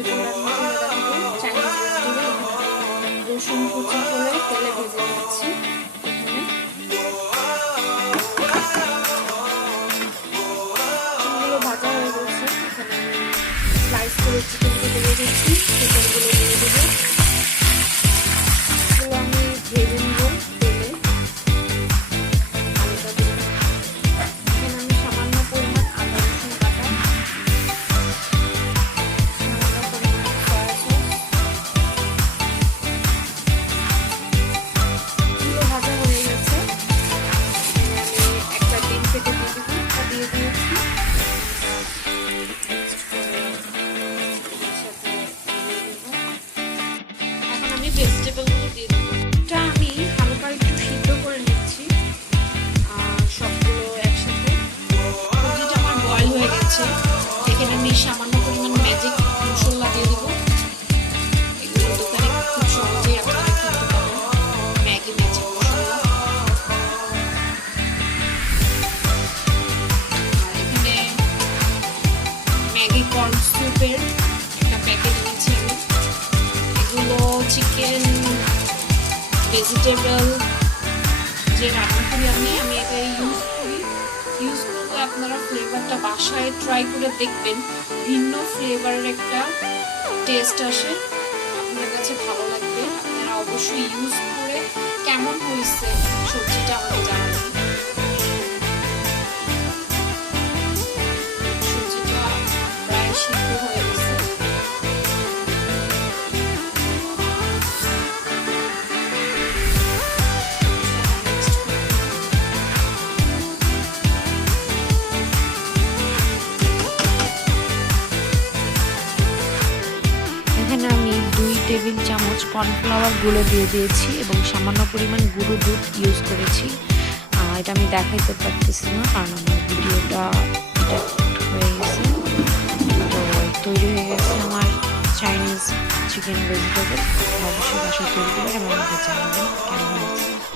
Vegetable রান্না করে দেখাবো, চাইনিজ ভেজিটেবল। রসুন কুচি করে তেলে ভেজে নিচ্ছি। চিকেনগুলো ভাজা হয়ে গেছে, এখানে আমি স্লাইস করে চিকেনগুলো দিয়ে দিচ্ছি। চিকেনগুলো দিয়ে দেবো, এগুলো আমি ভেজে নিব তেলে হালকা দিয়ে। এখানে আমি সামান্য পরিমাণ আদা রসুন বাটা, সামান্য পরিমাণ সয়া সস, এগুলো ভাজা হয়ে গেছে। এখানে আমি একটা ডিম ফেটে দিয়ে দিব, তা দিয়ে দিয়েছি। এখন আমি ভেজিটেবলগুলো দিয়ে দেবো। এটা আমি হালকা একটু সিদ্ধ করে নিচ্ছি সবগুলো একসাথে। সবজিটা আমার বয়েল হয়ে গেছে। এখানে আমি সামান্য পরিমাণ ম্যাজিক মশলা দিয়ে দেবো। এগুলো দোকানে খুব সহজেই আপনারা কিনতে পারেন, ম্যাগি ম্যাজিক মশলা। আর এখানে ম্যাগি কর্ন স্যুপের একটা প্যাকেট নিয়েছি আমি। এগুলো চিকেন ভেজিটেবল যে রান্না করি আমি এটা ইউজ করলে আপনারা ফ্লেভারটা বাসায় ট্রাই করে দেখবেন, ভিন্ন ফ্লেভারের একটা টেস্ট আসে, আপনার কাছে ভালো লাগবে। আপনারা অবশ্যই ইউজ করে কেমন হয়েছে সবজিটা আমাকে জানাবেন। সবজিটা প্রায় সিদ্ধ হয়ে গেছে। এখানে আমি 2 টেবিল চামচ কর্নফ্লাওয়ার গুঁড়ো দিয়ে দিয়েছি এবং সামান্য পরিমাণ গুঁড়ো দুধ ইউজ করেছি। এটা আমি দেখাইতে পারতেছি না কারণ আমার ভিডিওটা হয়ে গেছে। তো তৈরি হয়ে গেছে আমার চাইনিজ চিকেন ভেজিটেবল। অবশ্যই বাসায় তৈরি করবেন এবং আমাকে জানাবেন কেমন হয়েছে।